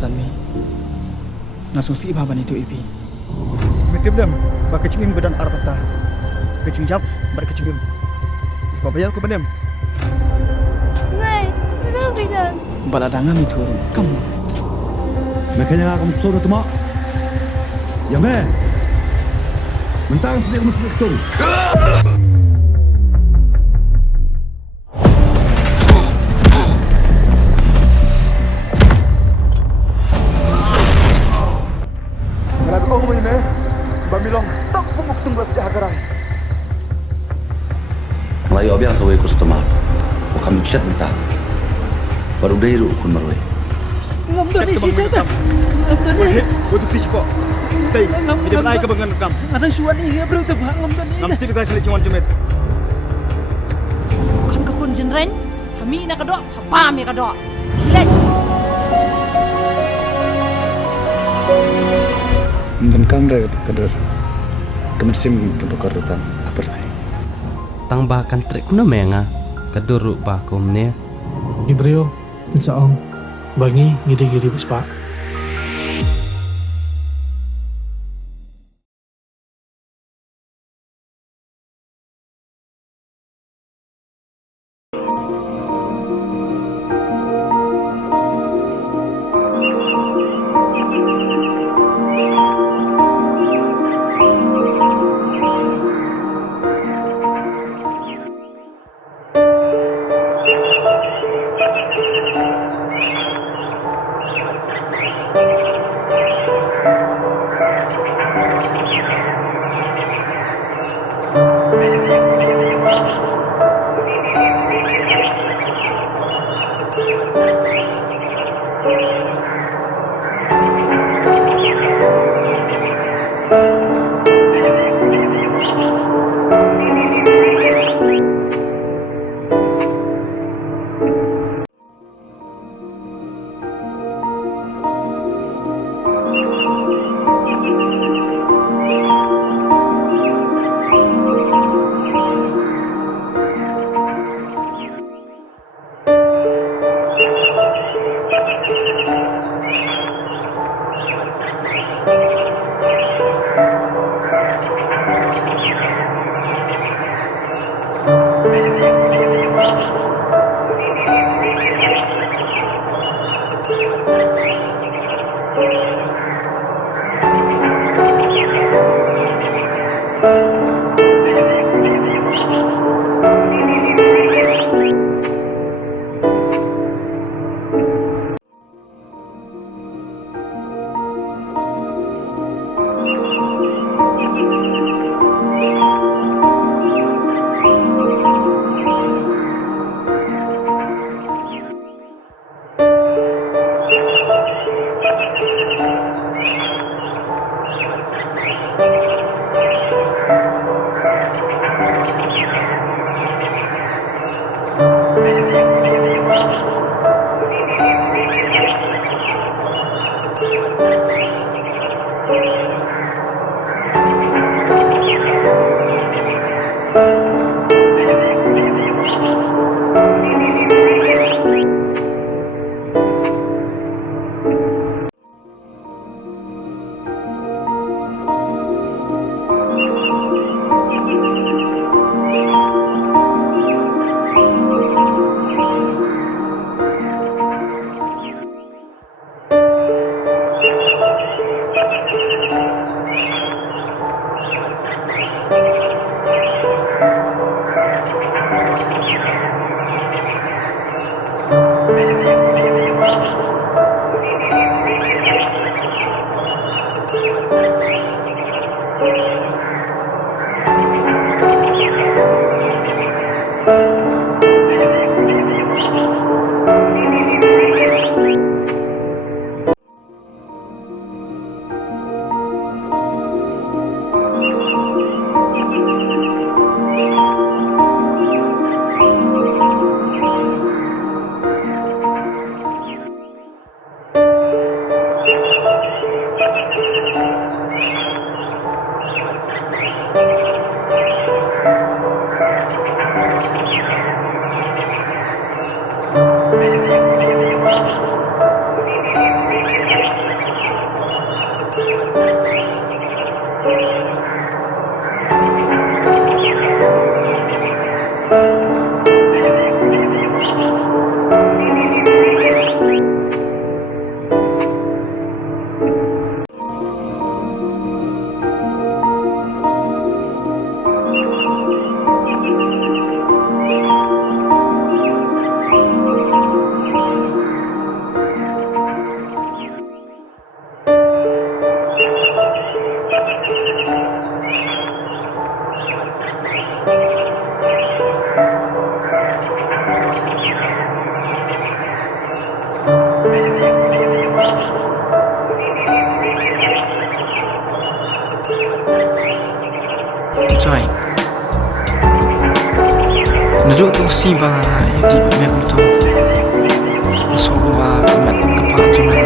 san mi na so si baba ni tu ipi Mitib dem, ba kecingim gedan arbata. Kecing jap, bar kecingim. Kau bayar ku benem. Ngai, lu bilang. baladangan mi turun kamu Makanya kamu suruh temak. Ya meh. Mentang sedih mesti tu. Kalau kau mau ini, bamilong tak pumuk tunggu sejak agarang. Melayu abiang sawai customer. Bukan chat minta. Baru dairu kun marwai. Ngam tu ni si saya. Ngam tu ni. Woi, tu fish kok. Say, hidup naik ke bengan kam. Ada suan ni ya bro tu bang ngam tu ni. Nam ti kita sele cuman jemet. Kan ka kun jenren, kami na kadok, pa mi kadok. Gila. dan kamera kadar kemersim kebakar rutan apa tadi Tangbakan trik kuna menga kaduru bakom ne Ibreo, insaong. Bangi gidi-gidi bis pak. Duduk tu si bangai di memang tu. Masuk gua kemat kepak cuma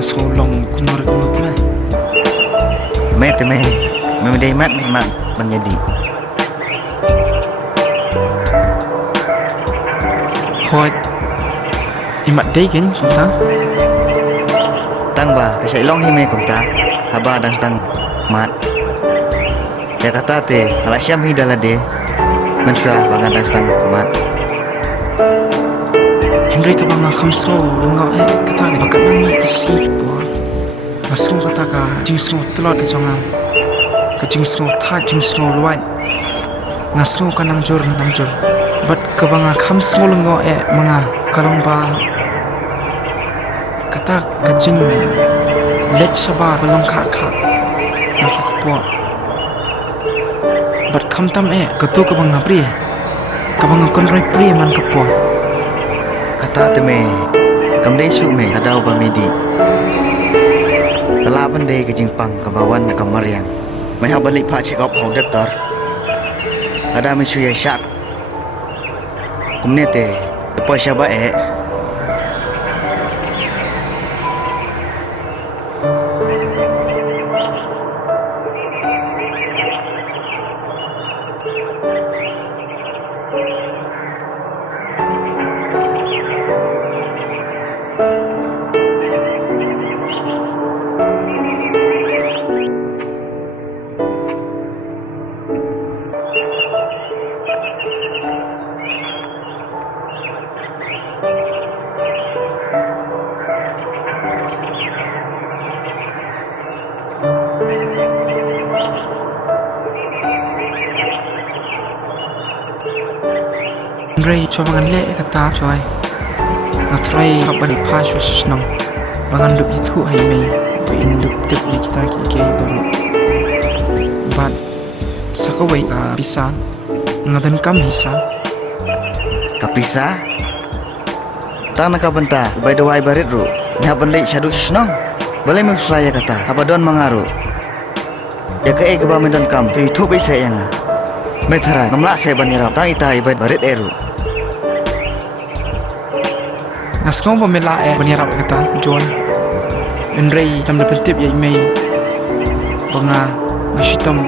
masuk long kunur kunur tu lah. Mete memang dia mat memang menjadi. Hoi, imat day kan kita. Tang ba kasi long hime kumta haba dan tang mat. Dia kata te ala syam hi dalade mensya bangan dan tang mat. Henry ka bang khamso lunga kata ka bakat nang ni kisi po. Masuk kata ka jingso telot ka jonga. Ka jingso tha jingso luai. Ngaso ka nang jor. Bat ka bang khamso lunga mga kalong ba kata ka jing let sabar long kha na po. Bat kham tam ka tu ka bang pri ka bang kon roi pri man ka po. Kata te kamde su hadau ba medi. Kala bande ke jingpang kabawan na kamariang. May habalik pa check up how doktor. Ada me su ya syak. Kumne te pa siya ba Ray cho bangan le kata coy. Ngatrai hab balik pa so snong. Bangan lup itu hai mei. Bain lup tip le kita ki baru. But sakawai bisa ngadan kam hisa. Kapisa? Tang nak benta by the way barit ru. Nya banle syadu snong. Balai me saya kata abadon mangaru. Ya ke ke ba medan kam tu itu be saya nga. Methara namla se banira tang itai by barit eru. Nasngong ba mela banirap kata joy. Enrei tam dapat tip ya mei. Banga mashitam.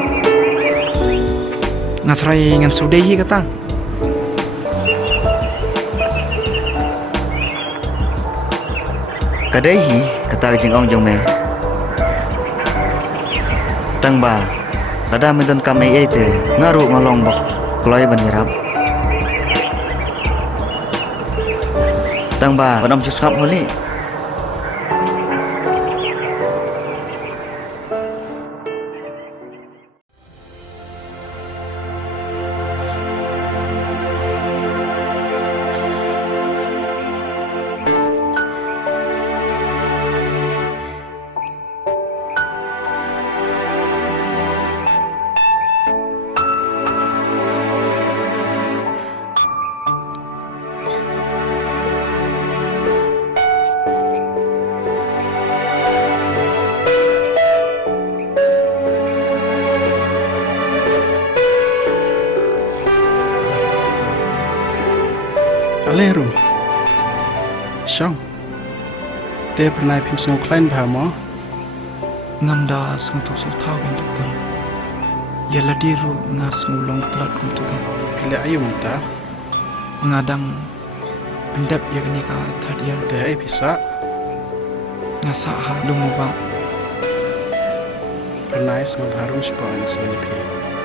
Ngatrai ngan sudehi kata. Kadaihi kata jing ong jong me. Tang ba ada medan kam te ngaru ngalong bak kloi banirap. Tang ba badam cuskap holi. Aleru. Syong. Te pernah pim sengok lain bahamo. Ngamda sengtu so tau kan doktor. Ya ladiru ngas ngulong telat kum tu kan. Kile ayu muta. Ngadang pendap ya kini ka tadian Te ai bisa. ngasa ha lumu ba. Pernah sengok harum siapa anak sebenarnya.